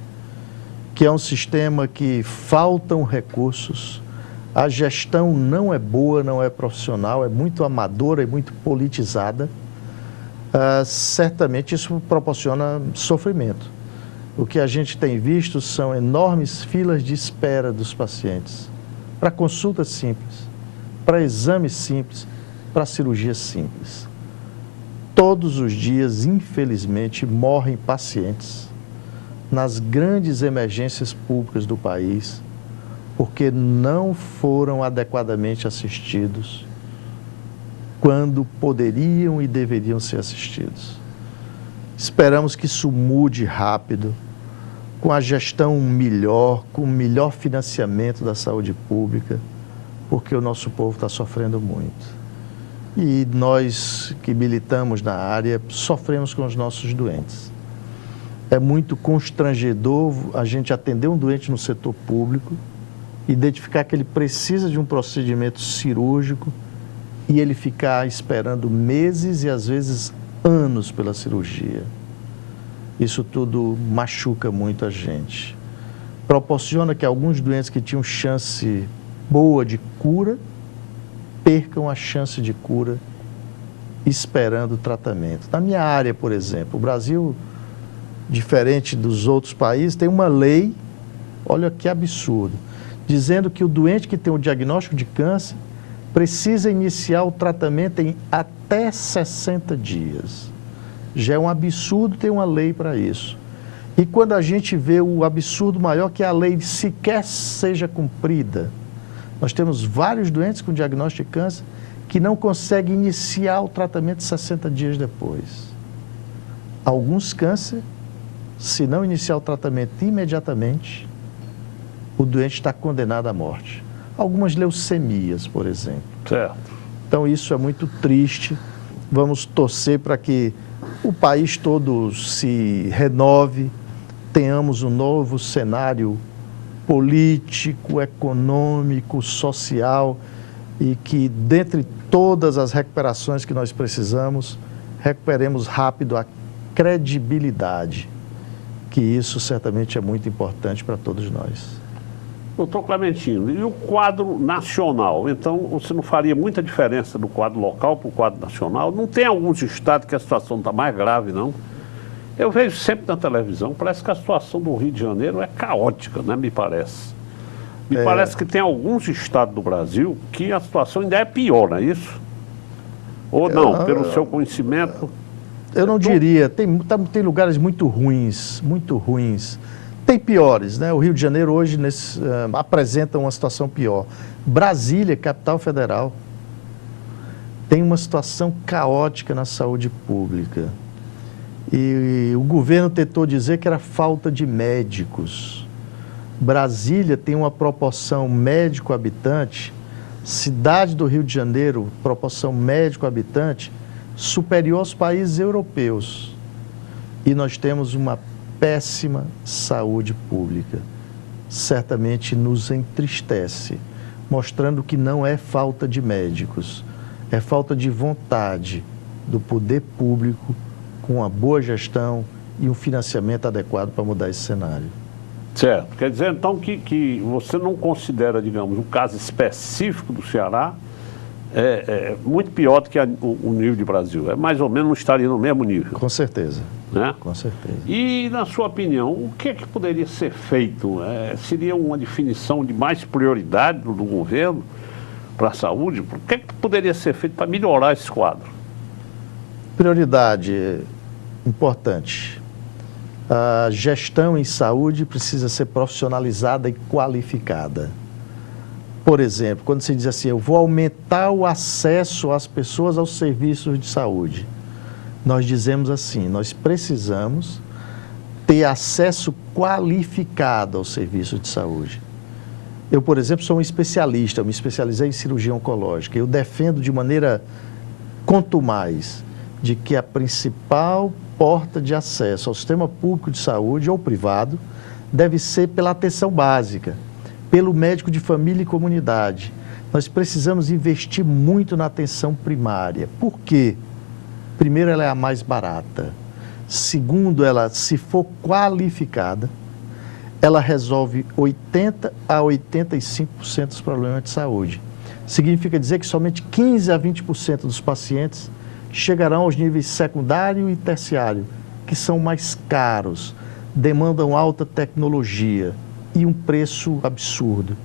que é um sistema que faltam recursos, a gestão não é boa, não é profissional, é muito amadora e muito politizada. Certamente isso proporciona sofrimento. O que a gente tem visto são enormes filas de espera dos pacientes para consultas simples, para exames simples, para cirurgias simples. Todos os dias, infelizmente, morrem pacientes nas grandes emergências públicas do país, porque não foram adequadamente assistidos quando poderiam e deveriam ser assistidos. Esperamos que isso mude rápido, com a gestão melhor, com o melhor financiamento da saúde pública, porque o nosso povo está sofrendo muito. E nós que militamos na área sofremos com os nossos doentes. É muito constrangedor a gente atender um doente no setor público, identificar que ele precisa de um procedimento cirúrgico e ele ficar esperando meses e às vezes anos pela cirurgia. Isso tudo machuca muito a gente. Proporciona que alguns doentes que tinham chance boa de cura percam a chance de cura esperando o tratamento. Na minha área, por exemplo, o Brasil, diferente dos outros países, tem uma lei, olha que absurdo, dizendo que o doente que tem o diagnóstico de câncer precisa iniciar o tratamento em até 60 dias. Já é um absurdo ter uma lei para isso. E quando a gente vê o absurdo maior que a lei sequer seja cumprida, nós temos vários doentes com diagnóstico de câncer que não conseguem iniciar o tratamento 60 dias depois. Alguns cânceres, se não iniciar o tratamento imediatamente, o doente está condenado à morte. Algumas leucemias, por exemplo. Certo. Então isso é muito triste. Vamos torcer para que o país todo se renove, tenhamos um novo cenário político, econômico, social e que, dentre todas as recuperações que nós precisamos, recuperemos rápido a credibilidade, que isso certamente é muito importante para todos nós. Doutor Clementino, e o quadro nacional? Então, você não faria muita diferença do quadro local para o quadro nacional? Não tem alguns estados que a situação está mais grave, não? Eu vejo sempre na televisão, parece que a situação do Rio de Janeiro é caótica, né? Me parece. Me parece que tem alguns estados do Brasil que a situação ainda é pior, não é isso? Ou não, pelo seu conhecimento? Eu não diria, tem lugares muito ruins, muito ruins. Tem piores, né? O Rio de Janeiro hoje apresenta uma situação pior. Brasília, capital federal, tem uma situação caótica na saúde pública. E o governo tentou dizer que era falta de médicos. Brasília tem uma proporção médico-habitante, cidade do Rio de Janeiro, proporção médico-habitante, superior aos países europeus. E nós temos uma péssima saúde pública. Certamente nos entristece, mostrando que não é falta de médicos, é falta de vontade do poder público com uma boa gestão e um financiamento adequado para mudar esse cenário. Certo. Quer dizer, então, que você não considera, digamos, um caso específico do Ceará muito pior do que o nível de Brasil. É mais ou menos, não estaria no mesmo nível. Com certeza. Né? Com certeza. E, na sua opinião, o que é que poderia ser feito? Seria uma definição de mais prioridade do governo para a saúde? O que é que poderia ser feito para melhorar esse quadro? Prioridade importante. A gestão em saúde precisa ser profissionalizada e qualificada. Por exemplo, quando se diz assim, eu vou aumentar o acesso às pessoas aos serviços de saúde, nós dizemos assim, nós precisamos ter acesso qualificado aos serviços de saúde. Eu, por exemplo, sou um especialista, eu me especializei em cirurgia oncológica. Eu defendo de maneira contumaz de que a principal porta de acesso ao sistema público de saúde ou privado deve ser pela atenção básica, pelo médico de família e comunidade. Nós precisamos investir muito na atenção primária. Por quê? Primeiro, ela é a mais barata. Segundo, ela, se for qualificada, ela resolve 80% a 85% dos problemas de saúde. Significa dizer que somente 15% a 20% dos pacientes chegarão aos níveis secundário e terciário, que são mais caros, demandam alta tecnologia e um preço absurdo.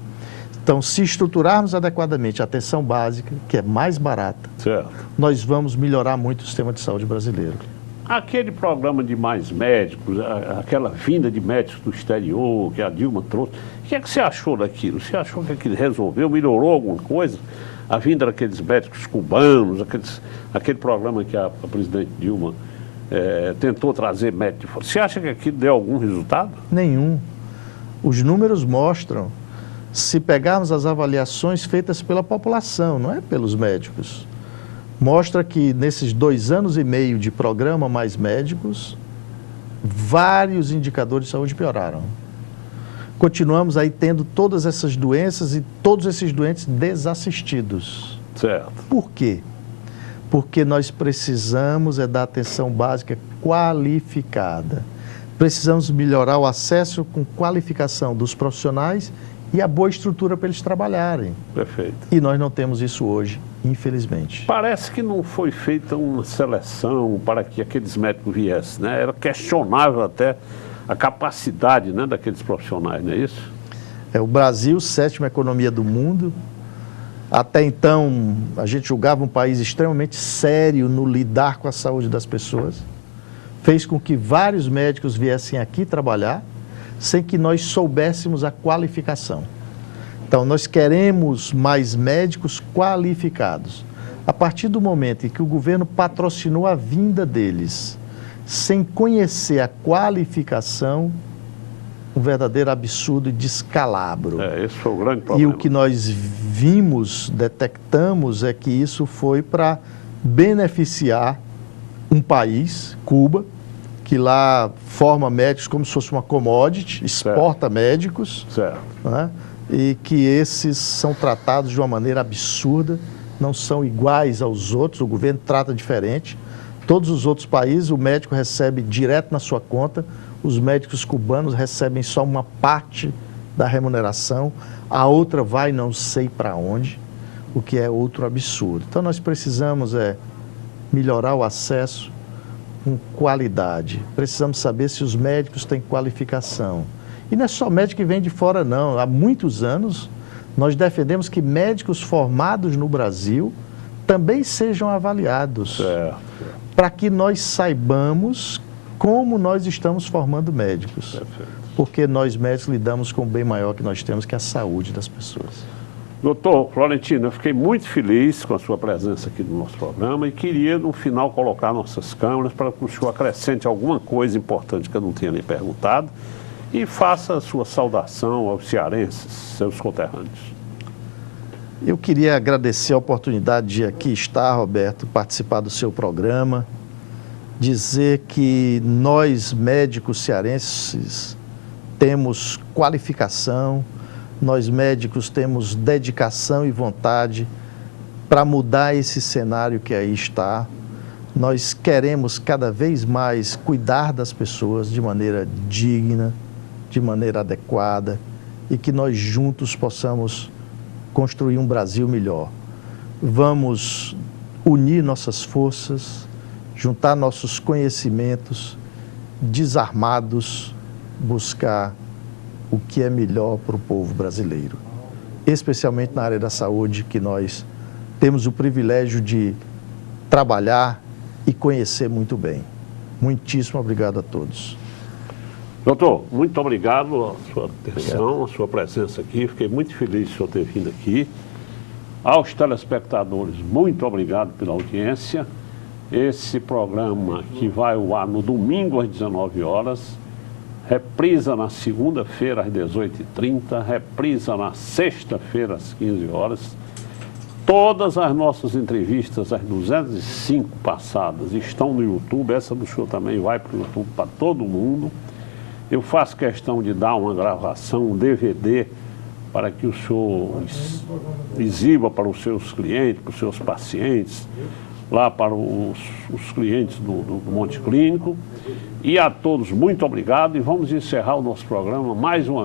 Então, se estruturarmos adequadamente a atenção básica, que é mais barata, certo, nós vamos melhorar muito o sistema de saúde brasileiro. Aquele programa de mais médicos, aquela vinda de médicos do exterior que a Dilma trouxe, o que é que você achou daquilo? Você achou que aquilo resolveu, melhorou alguma coisa? A vinda daqueles médicos cubanos, aquele programa que a presidente Dilma tentou trazer médicos de fora. Você acha que aquilo deu algum resultado? Nenhum. Os números mostram, se pegarmos as avaliações feitas pela população, não é pelos médicos, mostra que nesses 2 anos e meio de programa Mais Médicos, vários indicadores de saúde pioraram. Continuamos aí tendo todas essas doenças e todos esses doentes desassistidos. Certo. Por quê? Porque nós precisamos da atenção básica qualificada. Precisamos melhorar o acesso com qualificação dos profissionais e a boa estrutura para eles trabalharem. Perfeito. E nós não temos isso hoje, infelizmente. Parece que não foi feita uma seleção para que aqueles médicos viessem, né? Era questionável até a capacidade, né, daqueles profissionais, não é isso? O Brasil, 7ª economia do mundo, Até então, a gente julgava um país extremamente sério no lidar com a saúde das pessoas. Fez com que vários médicos viessem aqui trabalhar sem que nós soubéssemos a qualificação. Então, nós queremos mais médicos qualificados. A partir do momento em que o governo patrocinou a vinda deles, sem conhecer a qualificação, um verdadeiro absurdo e descalabro. Esse foi o grande E problema. o que nós vimos, detectamos, é que isso foi para beneficiar um país, Cuba, que lá forma médicos como se fosse uma commodity, exporta médicos, Certo. né? E que esses são tratados de uma maneira absurda, não são iguais aos outros, o governo trata diferente. Todos os outros países, o médico recebe direto na sua conta, os médicos cubanos recebem só uma parte da remuneração, a outra vai não sei para onde, o que é outro absurdo. Então nós precisamos melhorar o acesso com qualidade, precisamos saber se os médicos têm qualificação. E não é só médico que vem de fora, não. Há muitos anos, nós defendemos que médicos formados no Brasil também sejam avaliados, para que nós saibamos como nós estamos formando médicos. Perfeito. Porque nós médicos lidamos com o bem maior que nós temos, que é a saúde das pessoas. Doutor Florentino, eu fiquei muito feliz com a sua presença aqui no nosso programa e queria, no final, colocar nossas câmeras para que o senhor acrescente alguma coisa importante que eu não tinha lhe perguntado e faça a sua saudação aos cearenses, seus conterrâneos. Eu queria agradecer a oportunidade de aqui estar, Roberto, participar do seu programa, dizer que nós, médicos cearenses, temos qualificação, nós médicos temos dedicação e vontade para mudar esse cenário que aí está. Nós queremos cada vez mais cuidar das pessoas de maneira digna, de maneira adequada e que nós juntos possamos construir um Brasil melhor. Vamos unir nossas forças, juntar nossos conhecimentos, desarmados, buscar o que é melhor para o povo brasileiro, especialmente na área da saúde, que nós temos o privilégio de trabalhar e conhecer muito bem. Muitíssimo obrigado a todos. Doutor, muito obrigado a sua atenção, a sua presença aqui. Fiquei muito feliz de o senhor ter vindo aqui. Aos telespectadores, muito obrigado pela audiência. Esse programa que vai ao ar no domingo às 19 horas, reprisa na segunda-feira às 18h30, reprisa na sexta-feira às 15 horas. Todas as nossas entrevistas, as 205 passadas, estão no YouTube. Essa do senhor também vai para o YouTube para todo mundo. Eu faço questão de dar uma gravação, um DVD, para que o senhor exiba para os seus clientes, para os seus pacientes, lá para os clientes do Monte Clínico. E a todos, muito obrigado. E vamos encerrar o nosso programa mais uma